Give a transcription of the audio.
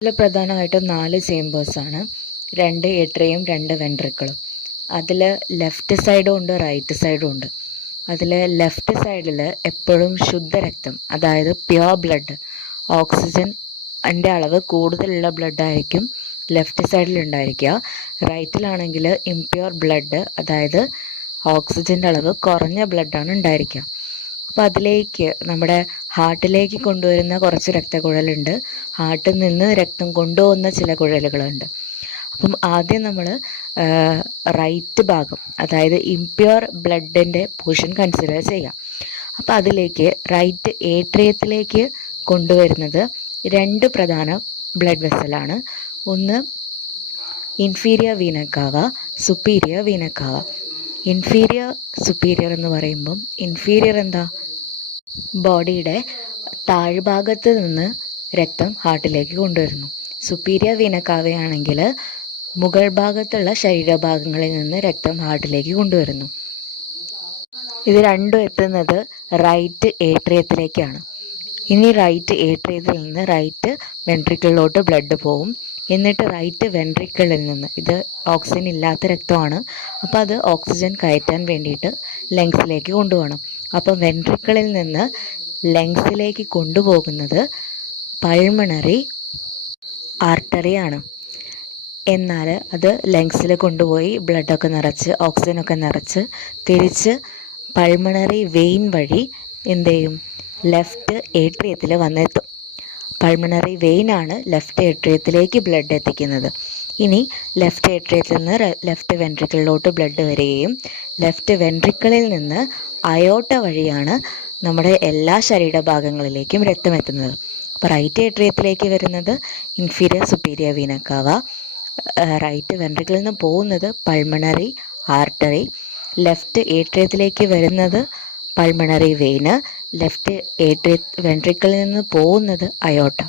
ഇതിൽ പ്രധാനമായിട്ടും 4 ചേമ്പേഴ്സാണ്. 2 ഏട്രിയയും 2 വെൻട്രിക്കിളും. അതിൽ ലെഫ്റ്റ് സൈഡും ഉണ്ട്, റൈറ്റ് സൈഡും ഉണ്ട്. അതിൽ ലെഫ്റ്റ് സൈഡിൽ എപ്പോഴും ശുദ്ധരക്തം, അതായത് പ്യുവർ ബ്ലഡ്, ഓക്സിജൻ്റെ അളവ് കൂടുതലുള്ള ബ്ലഡായിരിക്കും ലെഫ്റ്റ് സൈഡിലുണ്ടായിരിക്കുക. റൈറ്റിലാണെങ്കിൽ ഇംപ്യുവർ ബ്ലഡ്, അതായത് ഓക്സിജൻ്റെ അളവ് കുറഞ്ഞ ബ്ലഡാണ് ഉണ്ടായിരിക്കുക. അപ്പോൾ അതിലേക്ക് നമ്മുടെ ഹാർട്ടിലേക്ക് കൊണ്ടുവരുന്ന കുറച്ച് രക്തക്കുഴലുണ്ട്, ഹാർട്ടിൽ നിന്ന് രക്തം കൊണ്ടുപോകുന്ന ചില കുഴലുകളുണ്ട്. അപ്പം ആദ്യം നമ്മൾ റൈറ്റ് ഭാഗം, അതായത് ഇംപ്യുവർ ബ്ലഡിൻ്റെ പോർഷൻ കൺസിഡർ ചെയ്യാം. അപ്പം അതിലേക്ക് റൈറ്റ് ഏട്രിയത്തിലേക്ക് കൊണ്ടുവരുന്നത് 2 പ്രധാന ബ്ലഡ് വെസലാണ്. ഒന്ന് ഇൻഫീരിയർ വീന കാവ, സുപ്പീരിയർ വീന കാവ. ഇൻഫീരിയർ സുപ്പീരിയർ എന്ന് പറയുമ്പം ഇൻഫീരിയർ എന്താ, ബോഡിയുടെ താഴ്ഭാഗത്ത് നിന്ന് രക്തം ഹാർട്ടിലേക്ക് കൊണ്ടുവരുന്നു. സുപ്പീരിയർ വീന കാവയാണെങ്കിൽ മുകൾ ഭാഗത്തുള്ള ശരീരഭാഗങ്ങളിൽ നിന്ന് രക്തം ഹാർട്ടിലേക്ക് കൊണ്ടുവരുന്നു. ഇത് രണ്ടും എത്തുന്നത് റൈറ്റ് ഏട്രിയത്തിലേക്കാണ്. ഇനി റൈറ്റ് ഏട്രിയത്തിൽ നിന്ന് റൈറ്റ് വെൻട്രിക്കിളിലോട്ട് ബ്ലഡ് പോവും. എന്നിട്ട് റൈറ്റ് വെൻട്രിക്കിളിൽ നിന്ന്, ഇത് ഓക്സിജൻ ഇല്ലാത്ത രക്തമാണ്, അപ്പോൾ അത് ഓക്സിജൻ കയറ്റാൻ വേണ്ടിയിട്ട് ലങ്സിലേക്ക് കൊണ്ടുപോകണം. അപ്പം വെൻട്രിക്കിളിൽ നിന്ന് ലങ്സിലേക്ക് കൊണ്ടുപോകുന്നത് പൾമണറി ആർട്ടറിയാണ്. എന്നാൽ അത് ലങ്സിൽ കൊണ്ടുപോയി ബ്ലഡൊക്കെ നിറച്ച് ഓക്സിജനൊക്കെ നിറച്ച് തിരിച്ച് പൾമണറി വെയിൻ വഴി എന്ത് ചെയ്യും, ലെഫ്റ്റ് ഏട്രിയത്തിൽ വന്നെത്തും. പൾമണറി വെയിനാണ് ലെഫ്റ്റ് ഏട്രിയത്തിലേക്ക് ബ്ലഡ് എത്തിക്കുന്നത്. ഇനി ലെഫ്റ്റ് ഏട്രിയത്തിൽ നിന്ന് ലെഫ്റ്റ് വെൻട്രിക്കിളിലോട്ട് ബ്ലഡ് വരികയും ലെഫ്റ്റ് വെൻട്രിക്കിളിൽ നിന്ന് അയോട്ട വഴിയാണ് നമ്മുടെ എല്ലാ ശരീരഭാഗങ്ങളിലേക്കും രക്തം എത്തുന്നത്. അപ്പോൾ റൈറ്റ് ഏട്രിയത്തിലേക്ക് വരുന്നത് ഇൻഫീരിയർ സുപ്പീരിയർ വീന കാവ, റൈറ്റ് വെൻട്രിക്കിളിൽ നിന്ന് പോകുന്നത് പൾമണറി ആർട്ടറി, ലെഫ്റ്റ് ഏട്രിയത്തിലേക്ക് വരുന്നത് പൾമണറി വെയിന്, ലെഫ്റ്റ് ഏട്രിയ വെൻട്രിക്കിളിൽ നിന്ന് പോകുന്നത് അയോട്ട.